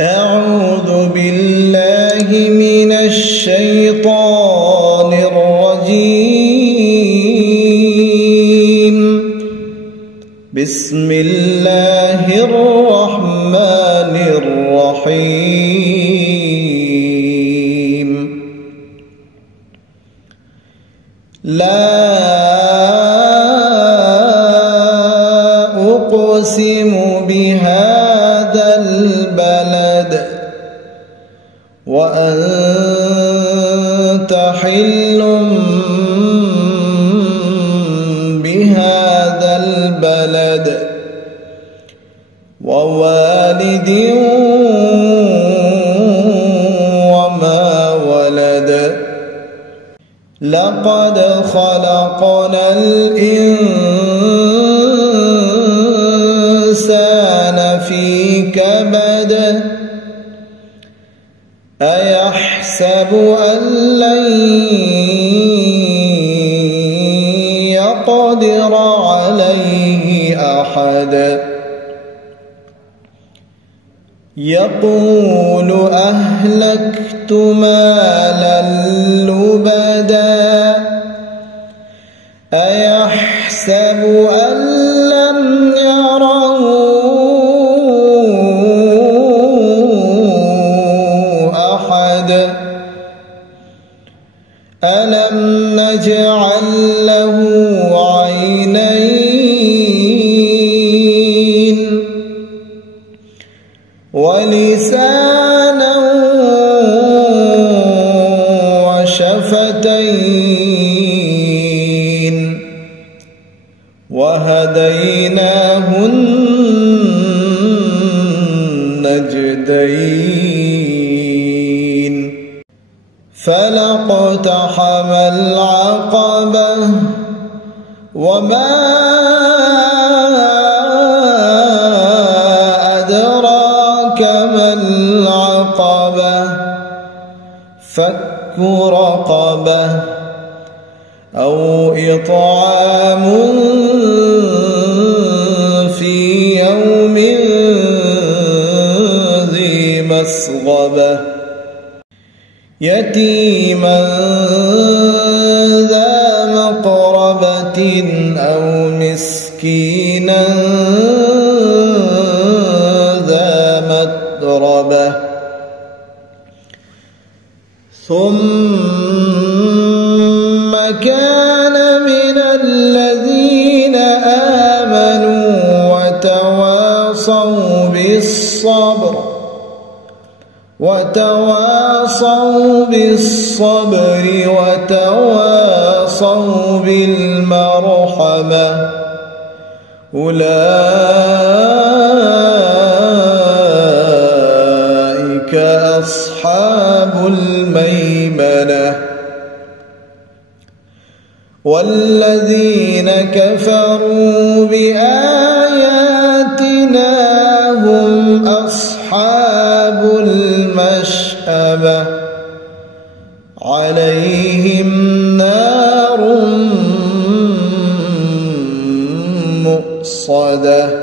أعوذ بالله من الشيطان الرجيم. بسم الله الرحمن الرحيم. لا أقسم بهذا البلد وأنت حل بهذا البلد ووالد وما ولد. لقد خلقنا الإنسان في كبد. أيحسب أن لن يقدر عليه أحد. يقول أهلكت مالا لبدا. أيحسب أن لم يره أحد. ألم نجعل له عينين ولسانا وشفتين وهديناه النجدين. فلاقتحم العقبة وما أدراك ما العقبة. فك رقبة أو إطعام في يوم ذي مسغبة يتيما ذا مقربة أو مسكينا ذا متربة. ثم كان من الذين آمنوا وتواصوا بالصبر وتواصوا بالمرحمة. أولئك أصحاب الميمنة. والذين كفروا بآياتنا هم أصحاب المشأمة. عليهم نار مؤصدة.